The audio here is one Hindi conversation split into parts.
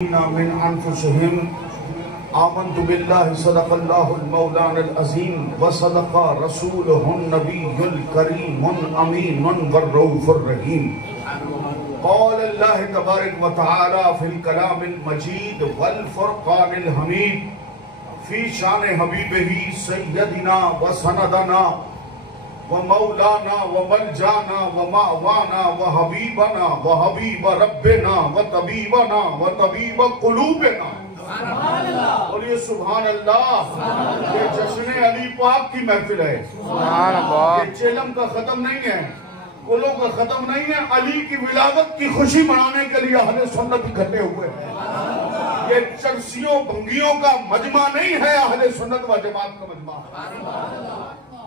मिन अनफुसिहिम आमन्तु बिल्लाहि सदक़ल्लाहुल मौलानल अज़ीम व सदक़ा रसूलुहुन नबियुल करीमुल अमीनुल वर्रऊफुर रहीम। क़ाल अल्लाह तबारक व तआला फ़िल कलामिल मजीद वल फ़ुरक़ानिल हमीद फ़ी शान हबीबिही सय्यदिना व सनदना व मौलाना व मलजाना व मावाना व हबीबना व हबीब रब्बिना व तबीबना व तबीब कुलूबिना। बोलिए सुभान अल्लाह। ये जश्न अली पाक की महफिल है। ये चेलम का खत्म नहीं है, कुलों का खत्म नहीं है। अली की विलादत की खुशी मनाने के लिए अहले सुन्नत इकट्ठे हुए हैं। ये चरसियों भंगियों का मजमा नहीं है, अहले सुन्नत व जमात का मजमा।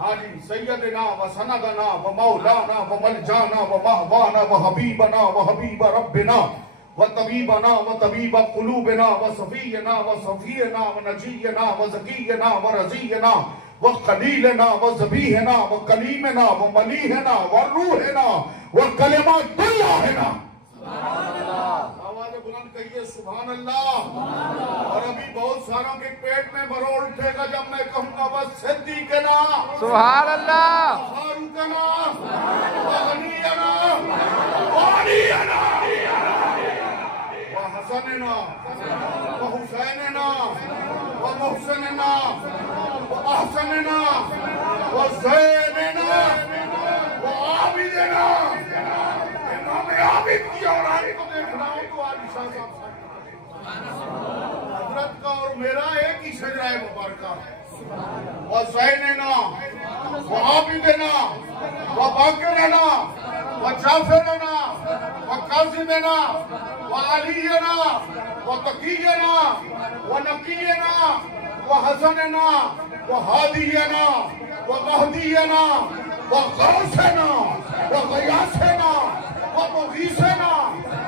हाँ जी, सैयदना व सनदना व मौलाना व मलजाना व महवाना व हबीबना व हबीब रब्बिना व तबीबना व तबीब कुलूबिना व सफीयना व सफीयना व नजीयना व ज़कीयना व रज़ीयना व खलीलना व ज़बीहना व कलीमना व मलीहना व रूहना व कलिमातुल्लाहना। आवाज़ बुलंद कहिए सुभान अल्लाह। और अभी बहुत सारों के पेट में मरोड़ उठेगा जब मैं कहूँगा बस सिद्दीक़ना सुभान अल्लाह, फारूक़ना गनीयना वालियना व हसनना व हुसैनना व मुहसिनना व अहसनना व ज़ैनना व आबिदना। इमाम आबिद की औलाद को देख रहा हूँ तो आज शाह साहब हजरत का और मेरा एक ही शजरा है मुबारका। व ज़ैनना व आबिदना व बाकिरना व जाफरना व काज़िमना व अलीयना व तकीयना व नकीयना व हसनना व हादियना व महदियना व गौसना व गयासना व मुगीसना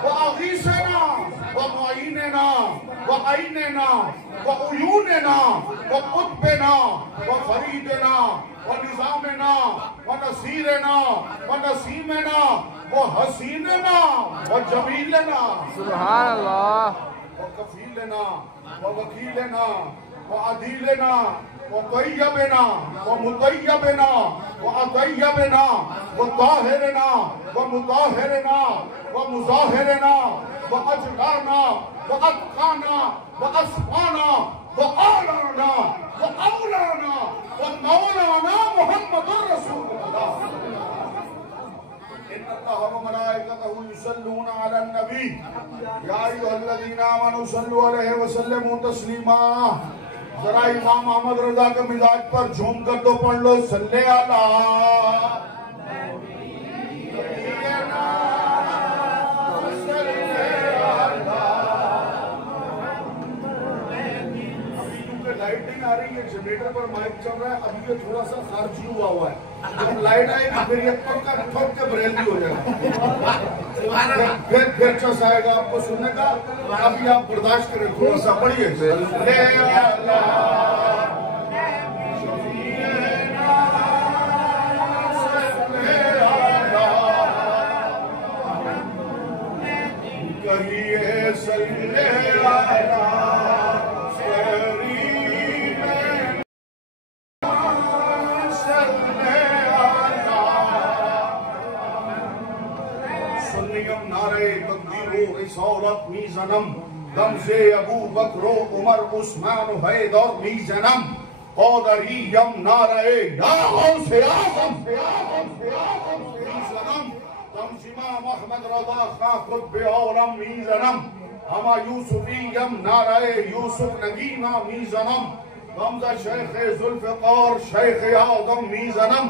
व अगीसना व मुईनना व आइनना व उयूनना व कुतबना व फरीदना व निज़ामना व नसीरना व नसीमना व हसीनना व जमीलना। सुभान अल्लाह। व कफीलना व वकीलना व अदीलना व तय्यबना व मुतय्यबना व अतय्यबना व ताहिरना व मुताहिरना व मुज़ाहिरना व अजलाना व अत्काना व अस्फाना व आलाना व औलाना व मौलाना मुहम्मदुर रसूलुल्लाह। इन्नल्लाह व मलाइकतहु युसल्लूना अलन नबी या अय्युहल्लज़ीना आमनू सल्लु अलैहि व सल्लिमू तस्लीमा। जरा इमाम अहमद रजा के मिजाज पर झूम कर तो पढ़ लो सल्ले अला। लाइटिंग आ रही है, जनरेटर पर माइक चल रहा है, अभी ये थोड़ा सा खारिजी हुआ है। जब लाइट आएगी फिर ये पक्का ठोक के बरेली हो जाएगा। फिर चस आएगा आपको सुनने का। अभी आप बर्दाश्त करें, थोड़ा सा पढ़िए। कहिए सल्ले अला रिसालत मी जन्म दम से अबू बकर उमर उस्मान हैदर मी जन्म क़ादरियम नारे या गौसे आज़म मी जन्म दम इमाम अहमद रज़ा खां कुतुब आलम मी जन्म हमा यूसुफियम नारे यूसुफ नगीना मी जन्म दम शेख जुल्फ़िकार शेख आज़म मी जन्म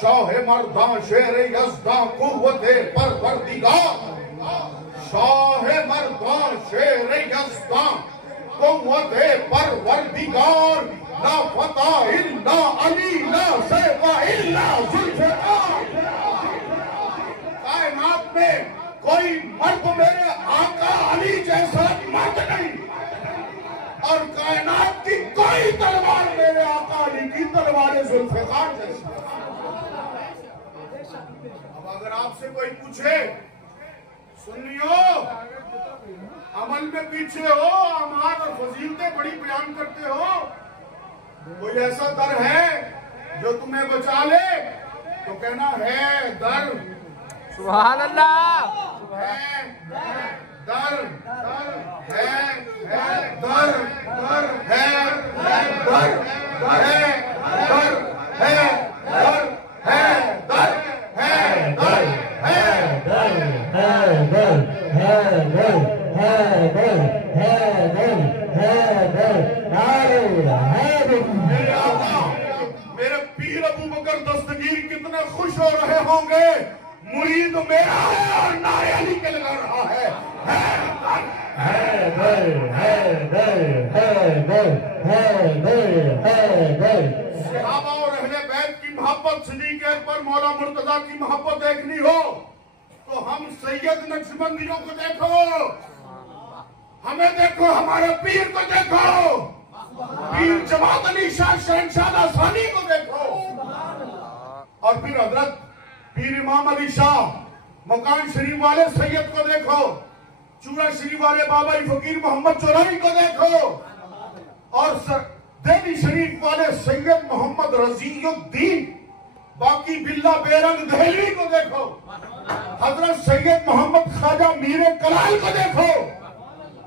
शाह मर्दां शेर यज़दा कुव्वत परवरदिगार शाह मर्दां शेर यज़दा कुव्वत परवरदिगार ला फता इल्ला अली ला सैफ़ा इल्ला ज़ुल्फ़िकार। कायनात में कोई मर्द मेरे आका अली जैसा मर्द नहीं और कायनात की कोई तलवार मेरे आका अली की तलवार ज़ुल्फ़िकार जैसी। अब अगर आपसे कोई पूछे सुनियो, अमल में पीछे हो, अमाल और फजीलतें बड़ी बयान करते हो। कोई ऐसा दर है जो तुम्हें बचा ले तो कहना है दर। सुभान अल्लाह। है दर, है दर, है दर, है दर, है दर, है दर, है दर, है दर, मेरे आका, मेरे पीर अबू बकर दस्तगीर कितने खुश हो रहे होंगे। मुरीद मेरा है और नारे अली के लगा रहा है। सहाबा और अहले बैत की मोहब्बत, सिद्दीक़ अकबर, मौला मुर्तजा की मोहब्बत देखनी हो तो हम सैयद नक्शबंदियों को देखो, हमें देखो, हमारे पीर को देखो, पीर जमात अली शाह शहंशाह सानी को देखो, और फिर हजरत पीर इमाम अली शाह मकान शरीफ वाले सैयद को देखो, चूरा शरीफ वाले बाबा फकीर मोहम्मद चौराही को देखो, और देवी शरीफ वाले सैयद मोहम्मद रजीउद्दीन बाकी बिल्ला बेरंग दहलवी को देखो, हजरत सैयद मोहम्मद ख्वाजा मीर कलाल को देखो,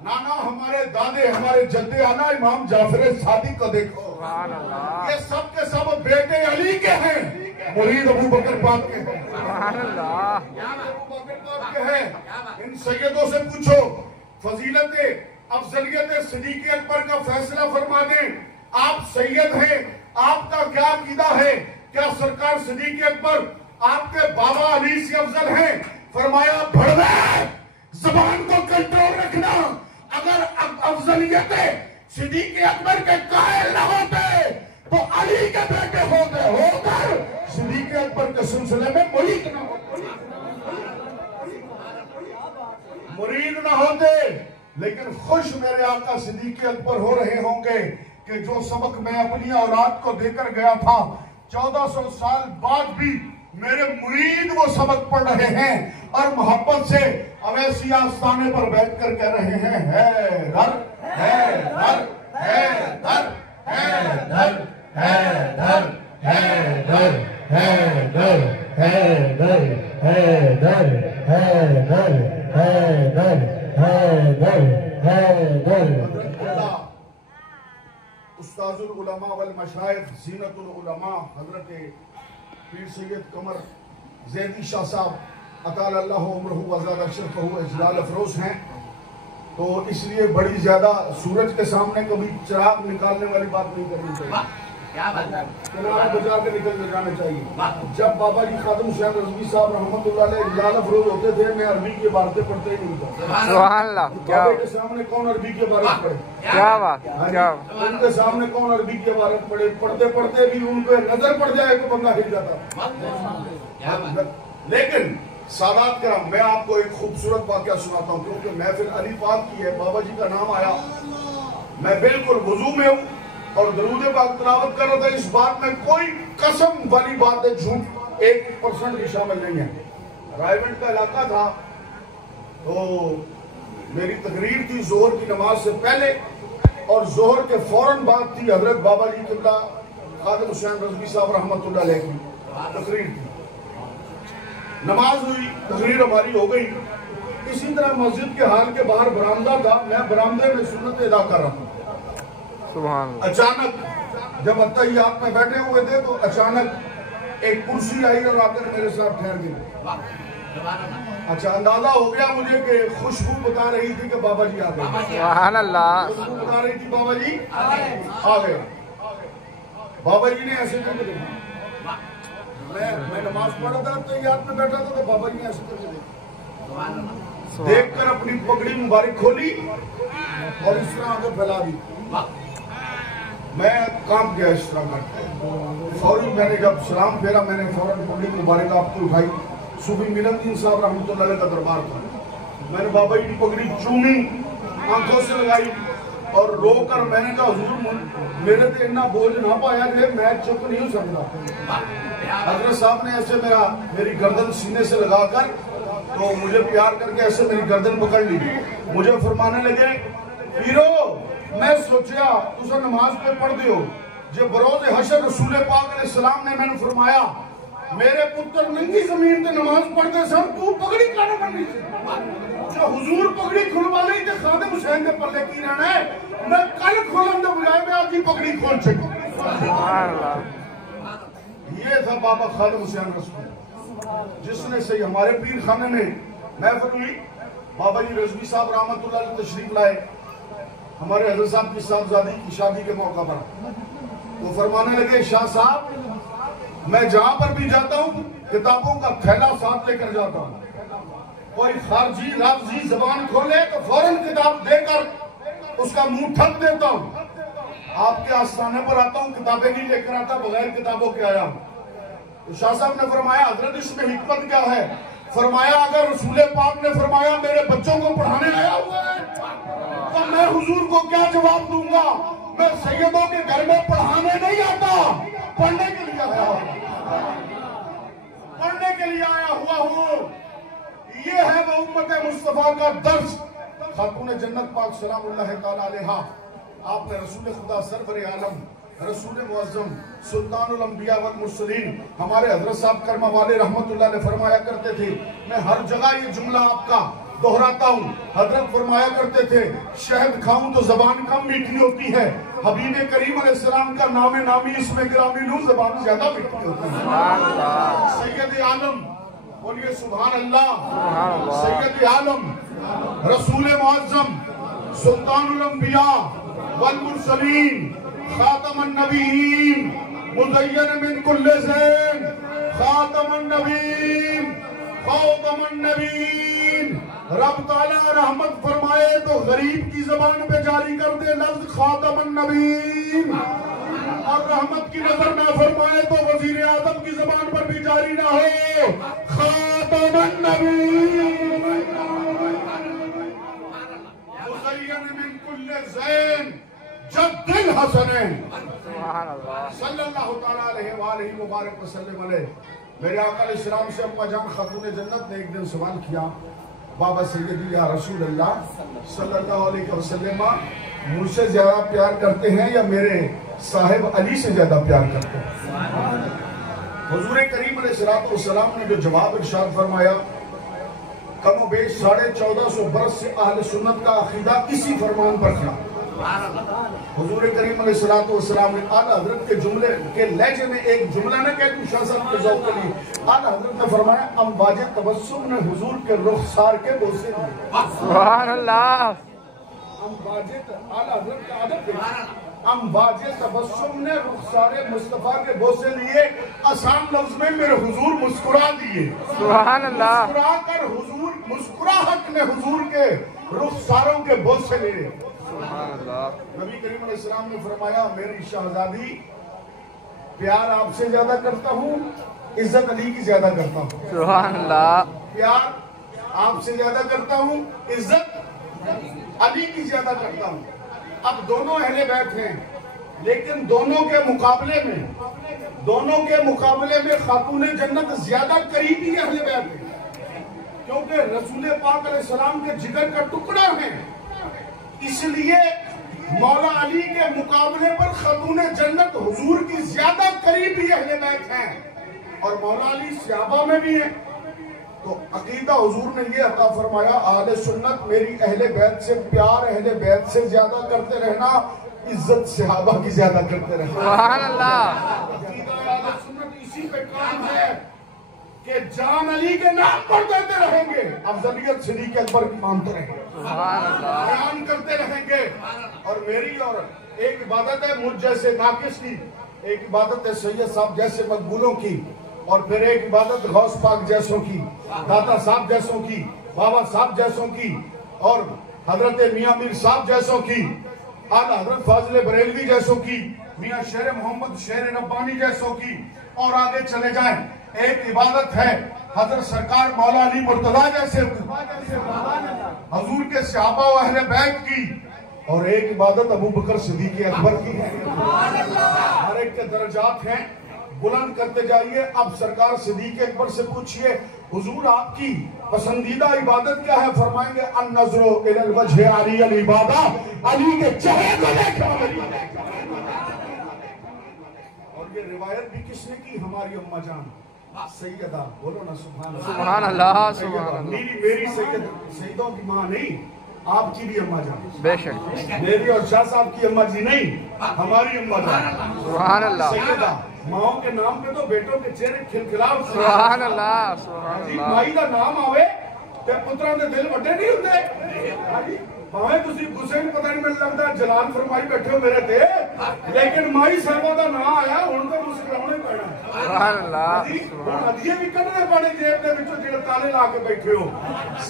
नाना हमारे दादे हमारे जद्दे आना इमाम जाफर सादिक को देखो। ये सब के सब बेटे अली के हैं, मुरीद अबू बकर पाक के हैं, अबू बकर पाक के हैं। इन सैयदों से पूछो फजीलत अफजलियत सिद्दीक़ अकबर का फैसला फरमा दें। आप सैयद हैं, आपका क्या अकीदा है? क्या सरकार सिद्दीक़ अकबर आपके बाबा अली से अफजल हैं? फरमाया भड़वे, जबान को कंट्रोल रखना। अगर अफजलियत सिद्दीक़ अकबर के कायल न होते तो अली के बेटे होकर सिद्दीक़ अकबर के सिलसिले में मुरीद न होते। लेकिन खुश मेरे आका सिद्दीक़ अकबर हो रहे होंगे कि जो सबक मैं अपनी औलाद को देकर गया था, 1400 साल बाद भी मेरे मुरीद वो सबक पढ़ रहे हैं और मोहब्बत से अवैसी आस्थाने पर बैठकर कह रहे हैं है दर, है दर, है दर, है दर, है दर, है दर, है दर, है दर, है दर, है दर, है दर, है दर, है दर। उस्ताजुल उलमा वल मशाइख ज़ीनतुल उलमा हजरत पीर सैयद कमर ज़ैदी शाह साहब अताल अल्लाह उम्रहु व ज़ादा शरफ़हु इजलाल अफरोज हैं, तो इसलिए बड़ी ज्यादा सूरज के सामने कभी चिराग निकालने वाली बात नहीं करनी चाहिए, किनारे बजा के निकल जाना चाहिए। जब बाबा जी खादिम हुसैन रज़वी साहब रहमतुल्लाह अलैह इजलाल अफरोज होते थे, मैं अरबी की इबारतें पढ़ते ही नहीं था। सुभान अल्लाह। क्या के सामने कौन अरबी की इबारत पढ़े? क्या बात, क्या उनके सामने कौन अरबी की इबारत पढ़े? पढ़ते पढ़ते भी उनको नजर पड़ जाए तो बंदा हिल जाता। लेकिन सादात कराम, मैं आपको एक खूबसूरत वाकया सुनाता हूँ, क्योंकि महफिल अली पाक की है, बाबा जी का नाम आया, मैं बिल्कुल वुजू में हूँ और दरूद पाक तिलावत कर रहा था। इस बात में कोई कसम वाली बात है, झूठ 1% भी शामिल नहीं है। रायगढ़ का इलाका था, तो मेरी तकरीर थी जोहर की नमाज से पहले, और जोहर के फौरन बाद थी हजरत बाबा जी किबला खादिम हुसैन रज़वी साहब रहमतुल्लाह अलैह की तकरीर थी। नमाज हुई, तकरीर हमारी हो गई। इसी तरह मस्जिद के हाल के बाहर बरामदा था, मैं बरामदे में सुन्नत अदा कर रहा था। अचानक जब अत्तहियात में बैठे हुए थे तो अचानक एक कुर्सी आई और आकर मेरे साथ ठहर गई। अच्छा, अंदाजा हो गया मुझे कि खुशबू बता रही थी कि बाबा जी आ गए। सुभान अल्लाह। खुशबू बता रही थी बाबा जी आ गए। बाबा जी ने ऐसे करके देखा, मैं नमाज पढ़ रहा था, अत्तहियात में बैठा था, तो बाबा जी ने ऐसे करके देखा, देखकर अपनी पगड़ी मुबारक खोली और इस तरह आगे फैला दी। मैं कांप गया इस तरह करके। फौरी मैंने जब सलाम फेरा, मैंने फौरन पगड़ी मुबारक आपको उठाई। सूफी मिलनदीन साहब रहमतुल्लाह अलैह का दरबार था। मैंने बाबा जी की पगड़ी चूमी, आंखों से लगाई और रोकर मैंने कहा, हुजूर मेरे पे इतना बोझ ना पाया कि मैं चुप नहीं हो सकता। हजरत साहब ने ऐसे मेरी गर्दन सीने से लगाकर तो मुझे प्यार करके ऐसे मेरी गर्दन पकड़ ली, मुझे फरमाने लगे, पीरो मैं सोचा तुसा नमाज पे पढ़ दियो जो बरोज हशर रसूल पाक अलैहिस्सलाम ने मैंने फरमाया मेरे पुत्र नंगी जमीन पे नमाज पढ़ते सन तू पगड़ी काने बननी जो हुजूर पगड़ी खुलवा ली ते खादिम हुसैन दे पल्ले की रहना है, मैं कल खोलन दे बजाय मैं आज ही पगड़ी खोल चुकी। ये था बाबा खादिम हुसैन रसूल जिसने सही हमारे पीर खाने में महफिल हुई। बाबा जी रज़वी साहब रहमतुल्लाह अलैह तशरीफ लाए हमारे हज़रत साहब की साहबजादी की शादी के मौका पर, तो फरमाने लगे शाह साहब मैं जहां पर भी जाता हूँ किताबों का थैला साथ लेकर जाता हूँ, कोई खारजी लफ्जी जबान खोले तो फौरन किताब देकर उसका मुंह ठप देता हूँ। आपके आस्थाने पर आता हूँ किताबें नहीं लेकर आता, बगैर किताबों के आया हूँ। तो शाह साहब ने फरमाया हजरत इसमें हिकमत क्या है? फरमाया अगर रसूल पाक ने फरमाया मेरे बच्चों को पढ़ाने आया हुआ है तो मैं हुजूर को क्या जवाब दूंगा? मैं सैयदों के घर में पढ़ाने नहीं आता, पढ़ने के लिए आया हूँ, पढ़ने के लिए आया हुआ हूँ। ये है वो उम्मत मुस्तफा का दर्स। खातून जन्नत पाक सलामुल्लाह तआला अलैहा आपने रसूल खुदा सरवर आलम रसूल मुअज्जम सुल्तानुल अंबिया वल मुरसलीन हमारे हजरत साहब कर्मा वाले रहमतुल्लाह ने फरमाया करते थे, मैं हर जगह ये जुमला आपका दोहराता हूँ। हजरत फरमाया करते थे शहद खाऊं तो जबान कम मीठी होती है, हबीब करीम अलैहिस्सलाम का नामे नामी इसमें गिरामी लूं जबान ज्यादा मीठी होती है। सैयद आलम बोलिए सुभान अल्लाह। सैयद आलम रसूल मुअज्जम सुल्तानुल अंबिया वल मुरसलीन खातमन नबीयीन मुज़य्यन मिन कुल्li ज़ैन खातमन नबीयीन खातमन नबीयीन। रब ताला रहमत फरमाए तो गरीब की जबान पे जारी कर दे लफ्ज खातमन नबीयीन, और रहमत की नजर ना फरमाए तो वजीर आजम की जबान पर भी जारी ना हो खातमन नबीयीन मुज़य्यन मिन कुल्li ज़ैन जद्दिल हसनैन सल्लल्लाहु तआला अलैहि मुबारक वसल्लम अलैहि। मेरे आका अलैहिस्सलाम से अम्मा जान खातून जन्नत ने एक दिन सवाल किया, बाबा सैयदी या रसूल अल्लाह सल्लल्लाहु अलैहि वसल्लम मुझसे ज्यादा प्यार करते हैं या मेरे साहिब अली से ज्यादा प्यार करते हैं? हुजूर करीम अलैहिस्सलाम ने जो जवाब इरशाद फरमाया, कमो बेश 1450 बरस से अहले सुन्नत का अकीदा इसी फरमान पर खड़ा। हुजूर करीम अलैहिस्सलाम ने आला हजरत के जुमले के लहजे में एक जुमला न कहती शाह साहब के ज़ौक़ के लिए, आला हजरत ने फरमाया अम्बाजे तबस्सुम ने हुजूर के रुखसार के बोसे लिए। सुभान अल्लाह। अम्बाजे आला हजरत का आदत है, अम्बाजे तबस्सुम ने रुखसारे मुस्तफा के बोसे लिए, आसान लफ्ज में मेरे हुजूर मुस्कुरा दिए। सुभान अल्लाह। मुस्कुरा कर हुजूर मुस्कुराहट ने हुजूर के रुखसारों के बोसे लिए। नबी करीम अलैहिस्सलाम ने फरमाया मेरी शहजादी प्यार आपसे ज्यादा करता हूँ, इज्जत अली की ज्यादा करता हूँ। सुभान अल्लाह। प्यार आपसे ज्यादा करता हूँ, इज्जत अली की ज्यादा करता हूँ। अब दोनों अहले बैत हैं, लेकिन दोनों के मुकाबले में खातून जन्नत ज्यादा करीबी अहले बैत है, क्योंकि रसूल पाक अलैहिस्सलाम के जिगर का टुकड़ा है। इसलिए मौला अली के मुकाबले पर खातून जन्नत हुजूर की ज्यादा करीबी अहले बैत हैं, और मौला अली सहाबा में भी है। तो अकीदा हुजूर ने ये अता फरमाया, अहले सुन्नत मेरी अहले बैत से प्यार अहले बैत से ज्यादा करते रहना, इज्जत सहाबा की ज्यादा करते रहना। सुभान अल्लाह। अकीदा अहले सुन्नत इसी पे काम है कि जान अली के नाम पर देते रहेंगे, अफजलियत सिद्दीक़ अकबर की मानते रहेंगे, बयान करते रहेंगे। और मेरी और एक इबादत है मुझ जैसे नाकिस की, एक इबादत है सैयद साहब जैसे मकबूलों की, और फिर एक इबादत गौस पाक जैसों की, दाता साहब जैसों की, बाबा साहब जैसों की, और हजरत मियाँ मीर साहब जैसों की, आला हजरत फाजिल बरेलवी जैसों की, मियाँ शेर मोहम्मद शेर रब्बानी जैसों की, और आगे चले जाएं। एक इबादत है हजरत सरकार मौला अली मुर्तजा जैसे हजूर के सहाबा व अहले बैत की, और एक इबादत अबू बकर सिद्दीक़ अकबर की है। हर एक के दर्जात हैं, बुलंद करते जाइए। अब सरकार सिद्दीक अकबर से पूछिए, हुजूर आपकी पसंदीदा इबादत क्या है? फरमाएंगे अन-नज़्रु इलल वजहि अली अल इबादा, अली के चेहरे को देखना। और ये रिवायत भी किसने की? हमारी अम्मा जान सैयदा, बोलो ना सुभान अल्लाह। सुभान अल्लाह, सुभान अल्लाह। मेरी सैयदों की माँ नहीं, आपकी भी अम्मा जान। बेशक मेरी और शाह साहब की अम्मा जी नहीं, हमारी अम्मा जान सुभान अल्लाह। सैयदा। माओ के नाम पे तो बेटों के चेहरे खिलखिलाव। सुभान अल्लाह, सुभान अल्लाह। माई का नाम आवे ते पुत्रां दे दिल वड्डे नहीं हुंदे। हाजी भावे तुसी गुस्से में पता नहीं मिल लगता जलाल फरमाई बैठे हो मेरे ते, लेकिन माई साहबा का नाम आया हुण तो मुस्कुराने पैना। सुभान अल्लाह, सुभान अल्लाह। भी कढ़ने पैने जेब दे विचों जेड़े ताले ला के बैठे हो।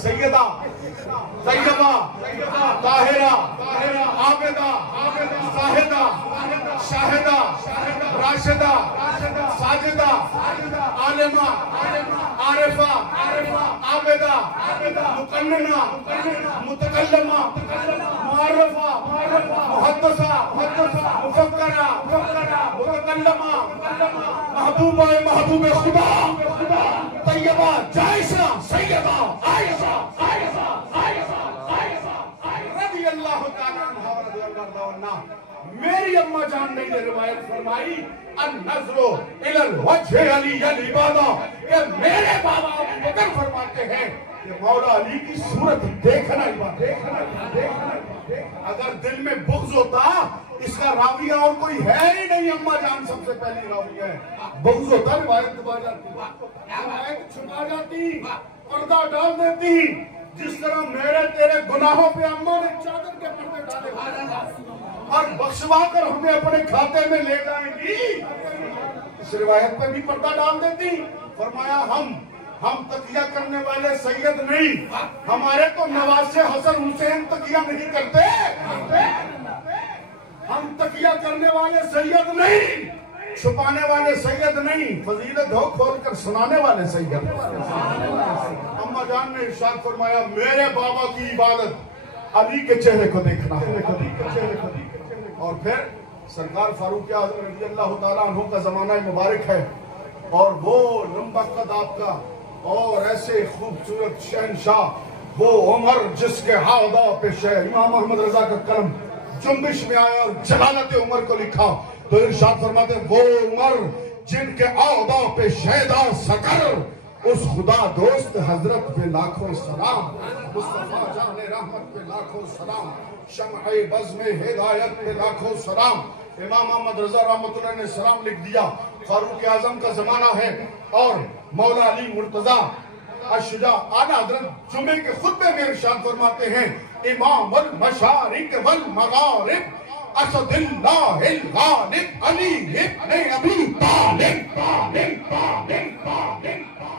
सैयदा, तैयबा, ताहिरा, आबिदा, साहिदा, शाहिदा, राशिदा, साजिदा, आलिमा, आरिफा, आबिदा, मुकन्नना, मुतकल्लिमा, मुअर्रफा, मुहद्दिसा, मुफक्करा, मुतकल्लिमा, महबूबा महबूब खुदा, तैयबा, जायशा, सैयदा, आयशा रज़ी अल्लाह तआला अन्हा। मेरी अम्मा जान ने ये रिवायत फरमाई अन-नज़्रु इलल वजहि अली अल इबादा, कि मेरे बाबा अबू बकर फरमाते हैं कि मौला अली की सूरत देखना इबादत। अगर दिल में बुग़्ज़ होता, इसका राविया और कोई है ही नहीं, अम्मा जान सबसे पहली रावी है। बुग़्ज़ होता रिवायत छुपा जाती, पर्दा डाल देती। जिस तरह मेरे तेरे गुनाहों पे अम्मा ने चादर के पर्दे डाले और बख्शवा कर हमें अपने खाते में ले जाएंगी, इस रिवायत पे भी पर्दा डाल देती। फरमाया हम तकिया करने वाले सैयद नहीं, हमारे तो नवासे हसन हुसैन तकिया नहीं करते। हम तकिया करने वाले सैयद नहीं, छुपाने वाले सैयद नहीं, फजीलत हो खोल कर सुनाने वाले सैयद। अम्मा जान ने इरशाद फरमाया मेरे बाबा की इबादत अली के चेहरे को देखना है। और फिर सरकार फारूक आज़म रज़ी अल्लाह तआला अन्हु का जमाना मुबारक है, और वो लंबा कद आपका और ऐसे खूबसूरत शहनशाह, वो उमर जिसके हादा पे शहर इमाम अहमद रजा का कलम जुम्बिश में आया और जलालत उमर को लिखा, तो इरशाद फरमाते वो उमर जिनके औदा पे शहदा सकर, उस खुदा दोस्त हजरत पे लाखों सलाम, मुस्तफा जाने रहमत पे लाखों सलाम, शम्अ बज़ में हिदायत पे लाखों सलाम। इमाम अहमद रजा रहमतुल्लाह ने सलाम लिख दिया। फारूक आजम का जमाना है और मौला अली मुर्तजा अशजा आला हजरत जुमे के खुतबे में इरशाद फरमाते हैं इमामुल मशारिक वल मगारिब असदुल्लाहिल गालिब अली इब्न अबी तालिब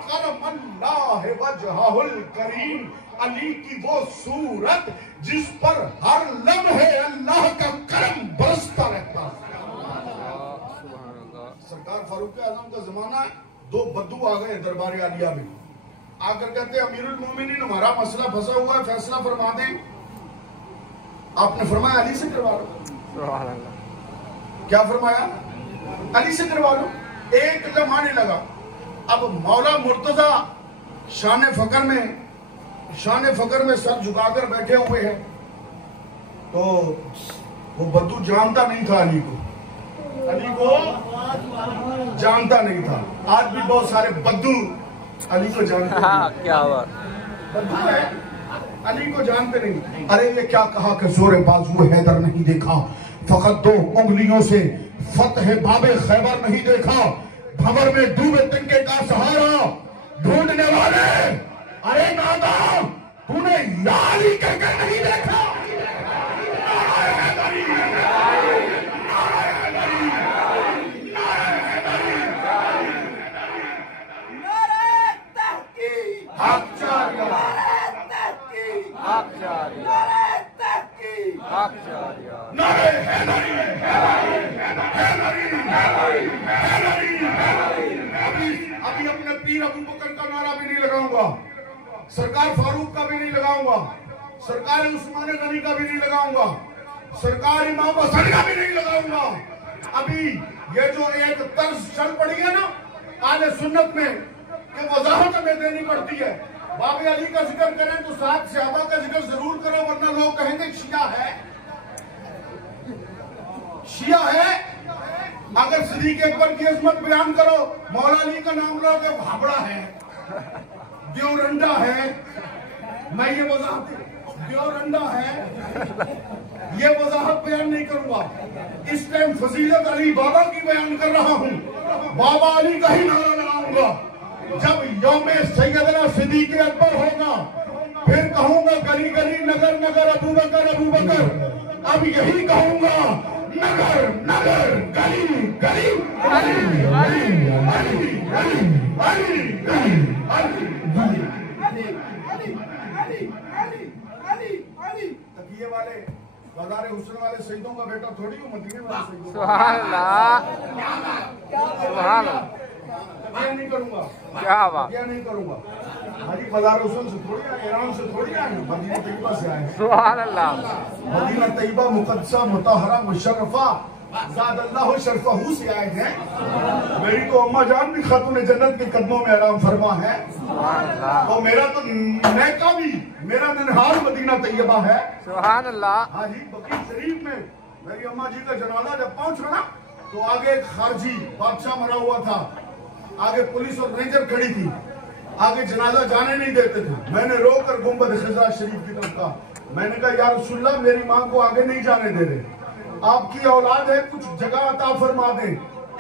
करमल्लाह वजहुल करीम। अली की वो सूरत जिस पर हर लम्हे अल्लाह का करम बरसता रहता है। सरकार फारूक आजम का जमाना, दो बद्दू आ गए दरबार आलिया में, आकर कहते अमीरुल मोमिनीन हमारा मसला फंसा हुआ है, फैसला फरमा दें। आपने फरमाया अली से करवा लो। क्या फरमाया? अली से करवा लो। एक लम्हा नहीं लगा। अब मौला मुर्तजा शान फकर में सर झुकाकर बैठे हुए हैं, तो वो बद्दू जानता नहीं था अली को जानता नहीं था। आज भी बहुत सारे बद्दू अली को जानते हैं। क्या बात, बद्दू है, अली को जानते नहीं। अरे ये क्या कहा कि जोरे बाजू हैदर नहीं देखा, फकत दो उंगलियों से फतह बाबे खैबर नहीं देखा, भंवर में डूबे तिनके का सहारा ढूंढने वाले, अरे नादा तूने यारी करके नहीं देखा। अभी अपने पीर अबू बकर का नारा भी नहीं लगाऊंगा, सरकार फारूक का भी नहीं लगाऊंगा, सरकार उस्मान गनी का भी नहीं लगाऊंगा, सरकार इमाम हसन का भी नहीं लगाऊंगा। अभी ये जो एक तर्ज चल पड़ी है ना आले सुन्नत में कि वजाहत हमें देनी पड़ती है, बाबे अली का जिक्र करें तो साथ सहाबा का जिक्र जरूर करो, वरना लोग कहेंगे शिया है। शिया है अगर सिद्दीक अकबर की अजमत बयान करो, मौला अली का नाम लो कि भाबड़ा है, देवरंडा है। मैं ये वजाहत देवरंडा है ये वजाहत बयान नहीं करूंगा। इस टाइम फजीलत अली बाबा की बयान कर रहा हूँ। बाबा अली का ही नारा लगाऊंगा। जब यौमे सैयदना सिद्दीक अकबर होगा फिर कहूंगा गली गली नगर नगर अबू बकर अबू बकर। अब यही कहूंगा नगर नगर गली गली अली अली अली अली अली। तकिए वाले बाजार हुस्न वाले शहीदों का बेटा थोड़ी हूँ, मदीने वाले शहीदों। सुभान अल्लाह, सुभान अल्लाह। ये नहीं करूंगा, क्या बात, ये नहीं करूंगा। हाजी बाजार हुस्न से थोड़ी आए, ईरान से थोड़ी आए, मदीना तैयबा से आए। सुभान अल्लाह। मदीना तैयबा मुक़द्दसा मुतहरा मुशर्रफा ज़ादल्लाहु शर्फहू से आए हैं। मेरी तो अम्मा जान भी खातून जन्नत के कदमों में आराम फरमा है। तो मेरा तो मैका भी मेरा ननहाल मदीना तैयबा है। सुभान अल्लाह। हाँ जी, बकीर शरीफ में मेरी अम्मा जी का जनाजा जब पहुंचा ना तो आगे एक खारजी बादशाह मरा हुआ था, आगे पुलिस और रेंजर खड़ी थी, आगे जनाजा जाने नहीं देते थे। मैंने रोकर गुंबद खिज़रा शरीफ की तरफ कहा, मैंने कहा या रसूलल्लाह मेरी माँ को आगे नहीं जाने दे रहे, आपकी औलाद है कुछ जगह अता फरमा दे।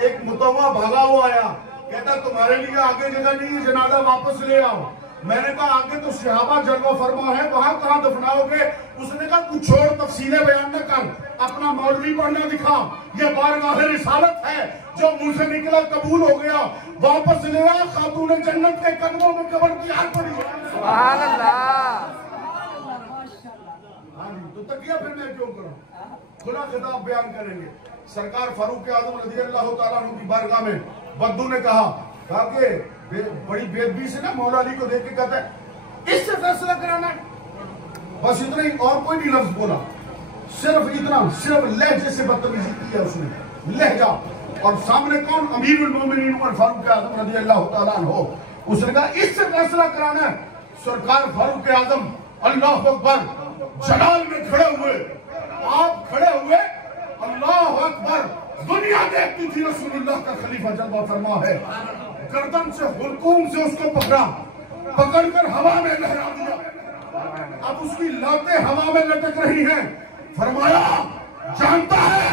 एक मुतव्वा भागा हुआ आया, कहता तुम्हारे लिए आगे जगह नहीं है, जनाजा वापस ले आओ। मैंने कहा आगे तो सहाबा जलवा फरमा है, वहां कहां दफनाओगे? उसने कहा कुछ छोड़ तफसीलें बयान न कर, अपना मौलवी पढ़ना दिखा। ये बारगाह रिसालत है जो मुंह से निकला कबूल हो गया, वापस ले आ। खातून जन्नत के कदमों में कब्र तैयार पड़ी है। सुभान अल्लाह। तो तकिया फिर मैं क्यों करूं? खुला खिताब बयान करेंगे। सरकार फारूक आजम रज़ी अल्लाह तआला अन्हु की बारगाह में बद्दू ने कहा कि बड़ी बेदबी से ना मौला अली को देख के कहता है इससे फैसला कराना है। बस इतना ही, और कोई भी लफ्ज बोला, सिर्फ इतना, सिर्फ लहजे से बदतमीजी की है उसने, लहजा। और सामने कौन? अमीरुल मोमिनीन उमर फारूक आजम रज़ी अल्लाह तआला अन्हु। उसने कहा इससे फैसला कराना है। सरकार फारूक आजम अल्लाह अकबर जलाल में खड़े हुए, आप खड़े हुए, अल्लाह अकबर, दुनिया देखती थी रसूलुल्लाह का खलीफा जलवा फरमा है। गर्दन से हुलकूम से उसको पकड़ा, पकड़कर हवा में लहरा दिया। अब उसकी लातें हवा में लटक रही हैं। फरमाया जानता है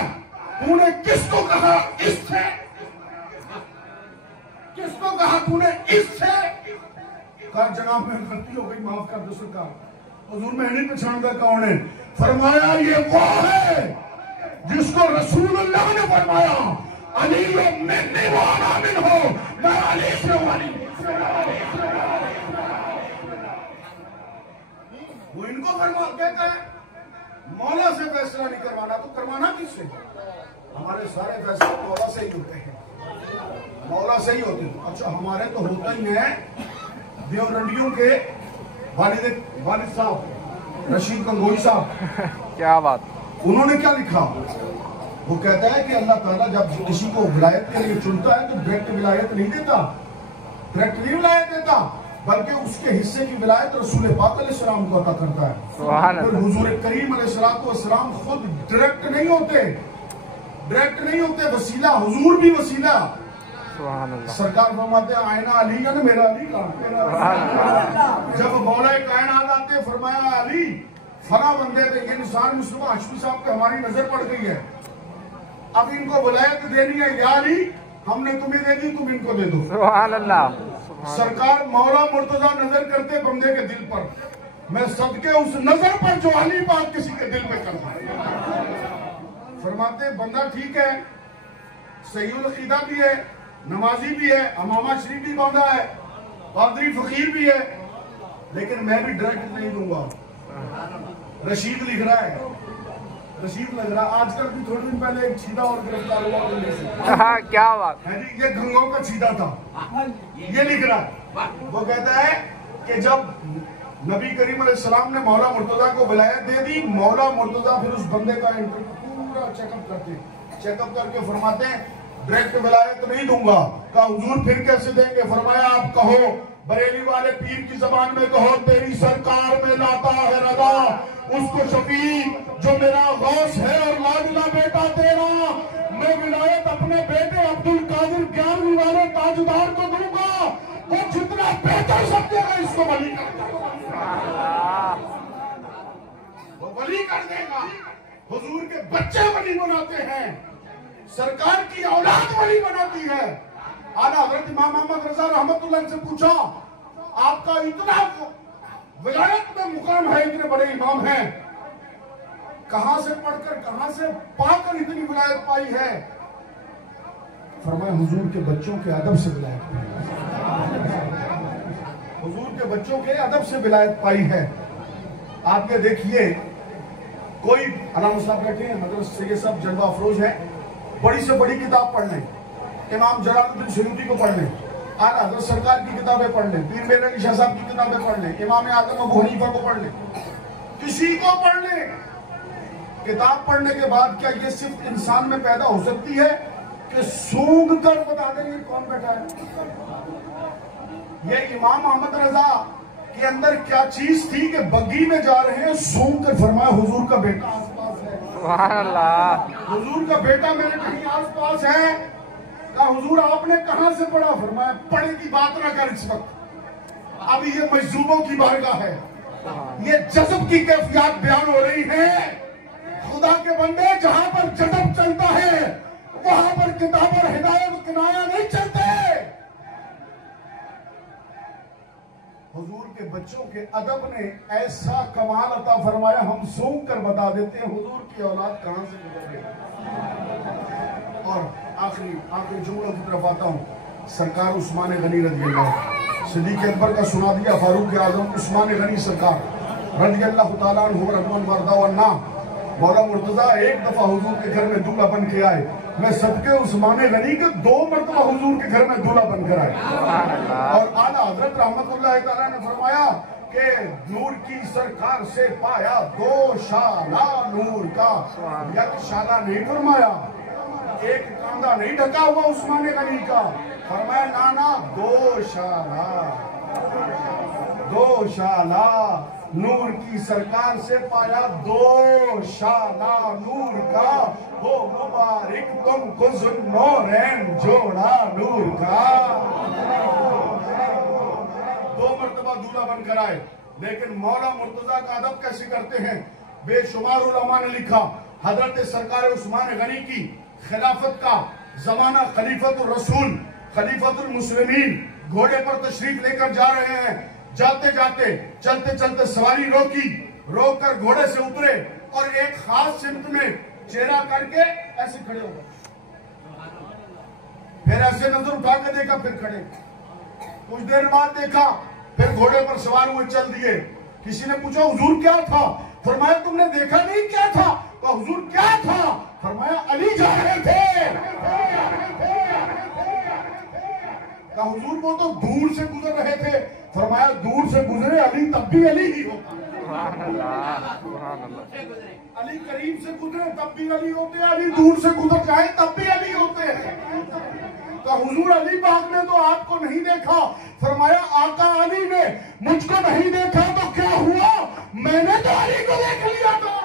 तूने किसको कहा इससे? किसको कहा तूने इससे? कहा जनाब में गलती हो गई, माफ कर दो सरकार। हुजूर में नहीं पहचानता कौन है? फरमाया ये वो है जिसको रसूलुल्लाह ने फरमाया अली मिन्नी व अना मिन्हु, मैं अली से वाली। वो इनको फरमा कहता है मौला से फैसला नहीं करवाना, तो करवाना किससे? हमारे सारे फैसले मौला से ही होते हैं, मौला से ही होते हैं। अच्छा हमारे तो होता ही है। देवरंडियों के वालिद साहब रशीद कंगोई साहब क्या बात। उन्होंने क्या लिखा? वो कहता है कि अल्लाह ताला जब किसी को विलायत के लिए चुनता है तो डायरेक्ट विलायत नहीं देता, डायरेक्ट नहीं विलायत देता, बल्कि उसके हिस्से की विलायत रसूल पाक अलैहिस्सलाम को अता करता है। फिर हुजूर करीम अलैहिस्सलाम खुद डायरेक्ट नहीं होते, डायरेक्ट नहीं होते, वसीला, हुजूर भी वसीला। सरकार फरमाते हैं आयना अली है ना, मेरा अली कहाँ? जब मौला कायनात आते फरमाया अली फला बंदे थे, ये निसार मुस्तफा हाशमी साहब पे हमारी नजर पड़ गई है, अब इनको विलायत देनी है, या अली हमने तुम्हें दे दी, तुम इनको दे दो। सुभान अल्लाह। सरकार मौला मुर्तजा नजर करते बंदे के दिल पर, मैं सदके उस नजर पर जो अली पाक किसी के दिल में करता है। फरमाते बंदा ठीक है, सहीउल अकीदा भी है, नमाजी भी है, अमामा शरीफ भी बांधा है, कादरी फकीर भी है, लेकिन मैं भी डायरेक्ट नहीं दूंगा। रशीद लिख रहा है, रशीद लग रहा। आजकल भी थोड़े दिन पहले एक छीदा और गिरफ्तार हुआ दिल्ली से। क्या बात है जी? ये गंगों का छीदा था, ये लिख रहा है। वो कहता है कि जब नबी करीम अलैहिस्सलाम ने मौला मुर्तजा को विलायत दे दी, मौला मुर्तजा फिर उस बंदे का पूरा चेकअप करते, चेकअप करके फरमाते हैं डायरेक्ट विलायत नहीं दूंगा। कहा हुजूर फिर कैसे देंगे? फरमाया आप कहो, बरेली वाले पीर की जबान में कहो, तेरी सरकार में लाता है रजा उसको शफी जो मेरा गौस है और लाडला बेटा तेरा। मैं विलायत अपने बेटे अब्दुल कादिर 11वीं वाले ताजदार को दूंगा, वो जितना बेहतर समझेगा इसको वली कर देगा, वो वली कर देगा। हुजूर के बच्चे वली बनाते हैं, सरकार की औलाद वली बनाती है। आला हजरत इमाम मोहम्मद रजा रहमतुल्लाह से पूछा, आपका इतना विलायत में मुकाम है, इतने बड़े इमाम हैं, कहां से पढ़कर कहां से पाकर इतनी विलायत पाई है? फरमाया हुजूर के बच्चों के अदब से विलायत पाई, हुजूर के बच्चों के अदब से विलायत पाई है। आप ये देखिए, कोई अलामा साहब बैठे हैं मदरस से, ये सब जलवा अफरोज है, बड़ी से बड़ी किताब पढ़ लें, इमाम जलालुद्दीन सयूती को पढ़ लें, आला हज़रत सरकार की किताबें पढ़ लें, पीर मेहर अली शाह साहब की किताबें पढ़ लें, इमाम आज़म अबू हनीफा को पढ़ लें, किसी को पढ़ लें। किताब पढ़ने के बाद क्या ये सिर्फ इंसान में पैदा हो सकती है कि सूंघ कर बता देंगे कौन बैठा है? ये इमाम अहमद रजा के अंदर क्या चीज थी कि बग्गी में जा रहे हैं, सूंघ कर फरमाया हुजूर का बेटा आसपास है, सुभान अल्लाह, हुजूर का बेटा मेरे कहीं आसपास है। कहा हुजूर आपने कहां से पढ़ा? फरमाया पढ़े की बात ना कर इस वक्त, अभी ये मजदूरों की बारगाह है, ये जज़ब की कैफियत बयान हो रही है। खुदा के बंदे, जहां पर जज़ब चलता है वहां पर किताब और हिदायत किनाया नहीं चलते। हुजूर के बच्चों के अदब ने ऐसा कमाल अता फरमाया, हम सूंघ कर बता देते हैं हुजूर की औलाद कहां से गुजर गई। और आखिरी जुमलों की तरफ आता हूं। सरकार उस्मान गनी रज़ी अल्लाह, सिद्दीक़ अकबर का सुना दिया, फारूक आजम उस्मान गनी सरकार रज़ी अल्लाह तआला अन्हु रज़वन वरदा वन्ना, मौला मुर्तजा एक दफा हुजूर के घर में दूल्हा बन के आए। मैं सबके उस्मान गनी के 2 मरतबा हुजूर के घर में दूल्हा बनकर आए। और आला हजरत रहमतुल्लाह तआला ने फरमाया कि नूर की सरकार से पाया 2 शाला नूर का, एक शाला नहीं फरमाया, एक कांधा नहीं ढका हुआ उस्मान गनी का, फरमाया नाना 2 शाला नूर की सरकार से पाया, 2 शाला नूर का, वो मुबारक तुमको ज़ुन्नूरैन जोड़ा नूर का। 2 मरतबा दूल्हा बनकर आए। लेकिन मौला मुर्तजा का अदब कैसे करते हैं? बेशुमार उलमा ने लिखा, हजरत सरकार उस्मान गनी की खिलाफत का जमाना, खलीफतुर रसूल खलीफतुल मुस्लिमीन घोड़े पर तशरीफ लेकर जा रहे हैं। जाते जाते चलते चलते सवारी रोकी, रोक कर घोड़े से उतरे और एक खास सिमत में चेहरा करके ऐसे खड़े हो गए, फिर ऐसे नजर उठा के देखा, फिर खड़े, कुछ देर बाद देखा, फिर घोड़े पर सवार हुए चल दिए। किसी ने पूछा हुजूर क्या था? फरमाया तुमने देखा नहीं क्या था? तो हुजूर क्या था? फरमाया अली जा रहे थे। कहा हुजूर वो तो दूर से गुजर रहे थे। फरमाया दूर से गुजरे अली तब भी अली ही होता, अली करीब से गुजरे तब भी अली होते हैं, अली दूर से गुजर जाए तब भी अली होते हैं। तो हुजूर अली पाक ने तो आपको नहीं देखा। फरमाया आका अली ने मुझको नहीं देखा तो क्या हुआ, मैंने तो अली को देख लिया था।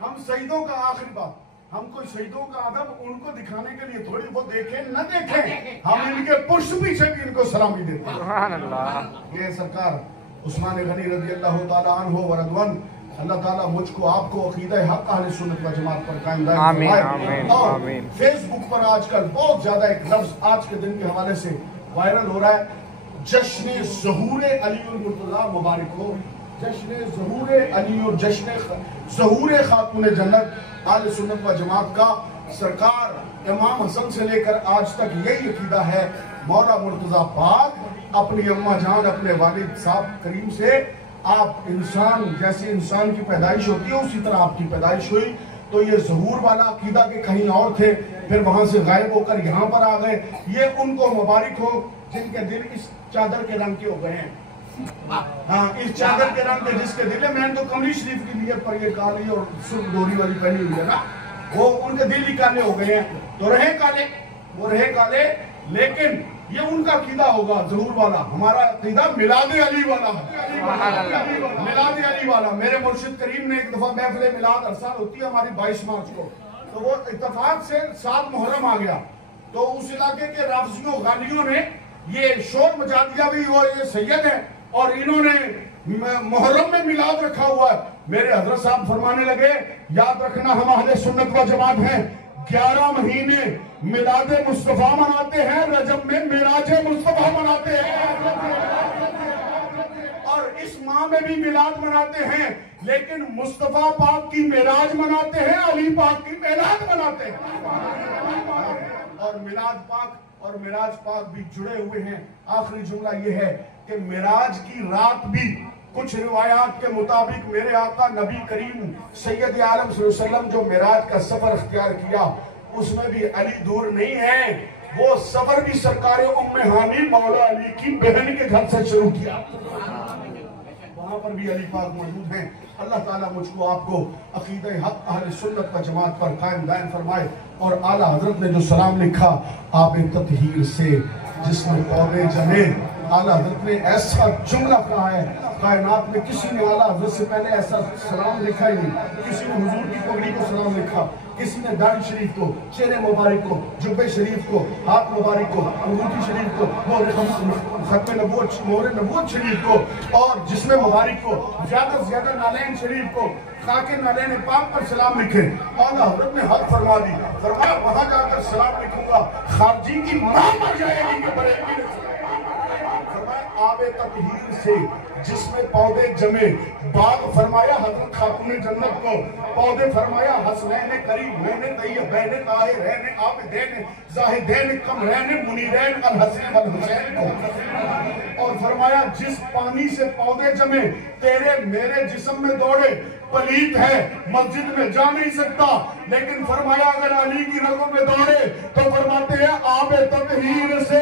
हम शहीदों का आखिरी बात, हम कोई शहीदों का अदब उनको दिखाने के लिए थोड़ी वो देखें न देखें, हम इनके पुष्प पीछे भी इनको सलामी देते हैं। ये सरकार उस्मान गनी रज़ी अल्लाह तआला अन्हु व रज़वन, अल्लाह ताला मुझको आपको अकीदा हक अहले सुन्नत व जमात पर कायम दायम। और फेसबुक पर आजकल बहुत ज्यादा एक लफ्ज आज के दिन के हवाले से वायरल हो रहा है, जश्न ज़हूर अली मुर्तज़ा मुबारक हो। जश्न ज़हूर अली और जश्न ज़हूर खातून जन्नत अहले सुन्नत व जमात का सरकार इमाम हसन से लेकर आज तक यही अकीदा है। मौला मुर्तज़ा पाक अपनी अम्मा जान अपने वालिद साहब करीम से, आप इंसान जैसे इंसान की पैदाइश होती है उसी तरह आपकी पैदाइश हुई। तो ये ज़हूर वाला अकीदा के कहीं और थे, फिर वहां से गायब होकर यहाँ पर आ गए। ये उनको मुबारक हो जिनके दिल इस चादर के रंग के हो गए हैं। हाँ, इस चादर के रंग के जिसके दिल है, मैंने तो कमरी शरीफ की नियत पर ये काली और सुर्ख डोरी वाली पहनी हुई है ना, वो उनके दिल ही काले हो गए हैं, तो रहे काले, वो रहे काले, लेकिन ये उनका अकीदा होगा जरूर वाला। हमारा अकीदा मिलाद अली वाला है, मिलाद अली वाला। मेरे मुर्शिद करीम ने एक दफा महफिल मिलाद हर साल होती है हमारी 22 मार्च को, तो वो इत्तेफाक से 7 मुहर्रम आ गया, तो उस इलाके के राफजियों गालियों ने ये शोर मचा दिया भी वो ये सैयद है और इन्होंने मुहर्रम में मिलाद रखा हुआ है। मेरे हजरत साहब फरमाने लगे, याद रखना हम अहले सुन्नत व जमात हैं, 11 महीने मिलाद मुस्तफा मनाते हैं, रजब में मिराज मुस्तफा मनाते हैं, और इस माह में भी मिलाद मनाते हैं, लेकिन मुस्तफा पाक की मिराज मनाते हैं, अली पाक की मिलाद मनाते हैं। और मिलाद पाक और मिराज पाक भी जुड़े हुए हैं। आखिरी जुमला यह है कि मिराज की रात भी कुछ रिवायात के मुताबिक मेरे आका नबी करीम सैयद आलम सल्लल्लाहु अलैहि वसल्लम जो मिराज का सफर अख्तियार किया, उसमें भी अली दूर नहीं है। वो सफर भी सरकार उम्मे हानी मौला अली की बहन के घर से शुरू किया, वहां पर भी अली पाक मौजूद हैं। अल्लाह ताला मुझको आपको अकीदे हक अहले सुन्नत व जमात पर कायम दायम फरमाए। और आला हजरत ने जो सलाम लिखा आप ततहीर से जिसमें पौधे जमे, आला हजरत ने ऐसा जुमला कहा है, कायनात में किसी ने आला हजरत से पहले ऐसा सलाम लिखा ही नहीं। किसी ने हुजूर की पगड़ी को सलाम लिखा, किसी ने दाढ़ी शरीफ को, चेहरे मुबारक को, जुब्बे शरीफ को, हाथ मुबारक को, अंगूठी शरीफ को, मोहरे नबूवत शरीफ को, और जिसमें मुबारक को, ज्यादा से ज्यादा नालैन शरीफ को, खाके नालैन पाक पर सलाम लिखे। आला हजरत ने हद फरमा दी, फरमाया वहां जाकर सलाम लिखूंगा खारजी की मां मर जाएगी कि बरेली ने आबे ततहीर से जिसमें पौधे जमे, बाग फरमाया हजरत खातून जन्नत को, पौधे फरमाया हसनैन करीब मैंने तैयबैन ताहिरैन आबिदैन जाहिदैन कमरैन मुनीरैन अल हसन अल हुसैन को, और फरमाया जिस पानी से पौधे जमे तेरे मेरे जिस्म में दौड़े, पलीत है मस्जिद में जा नहीं सकता, लेकिन फरमाया अगर अली की रगों में दौड़े तो फरमाते हैं आबे ततहीर से